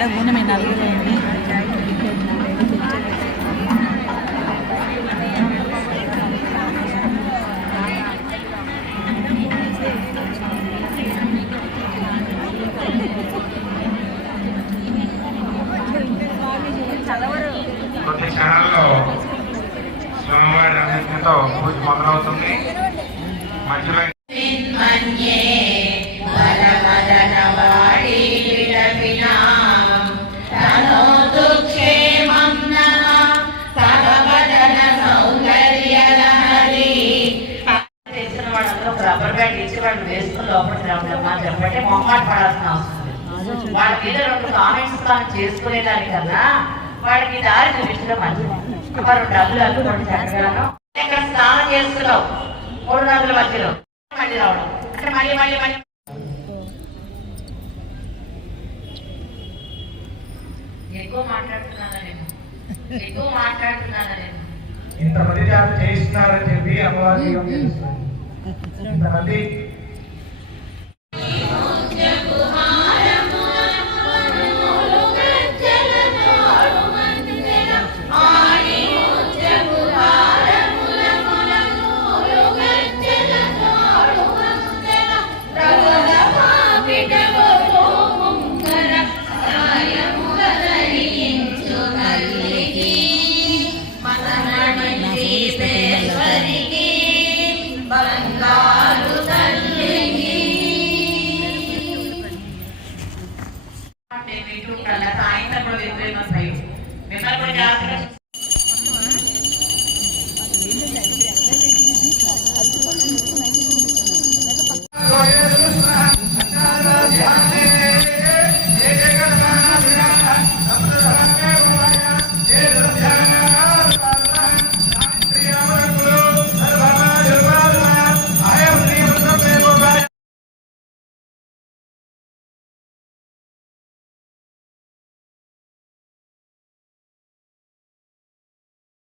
ఇట్లా పోనీ మేము నలుగురు కొద్ది క్షణాల్లో స్వామివారి అనుమతితో పూజ మొదలవుతుంది. మధ్యలో రబ్బర్ బ్యాండ్ ఇచ్చి వాళ్ళు వేసుకుని లోపలికి రావడమ్మా చెప్పంటే మొహమాట పడాల్సిన అవసరం లేదు. వాళ్ళ మీద 2 కామెంట్స్ కానీ చేసుకునేదానికన్నా వాడికి దారి చూపించడం మంచిది. వారు డబ్బులు అల్లుకొని చక్కగాను ఇక్కడ స్నానం చేసుకున్నావు 3 నదుల మధ్యలో మళ్ళీ రావడం అంటే మళ్ళీ మళ్ళీ మళ్ళీ ఎక్కువ మాట్లాడుతున్నానా నేను ఇంతమంది చేస్తున్నారని చెప్పి అమ్మవారికి ఇంతమంది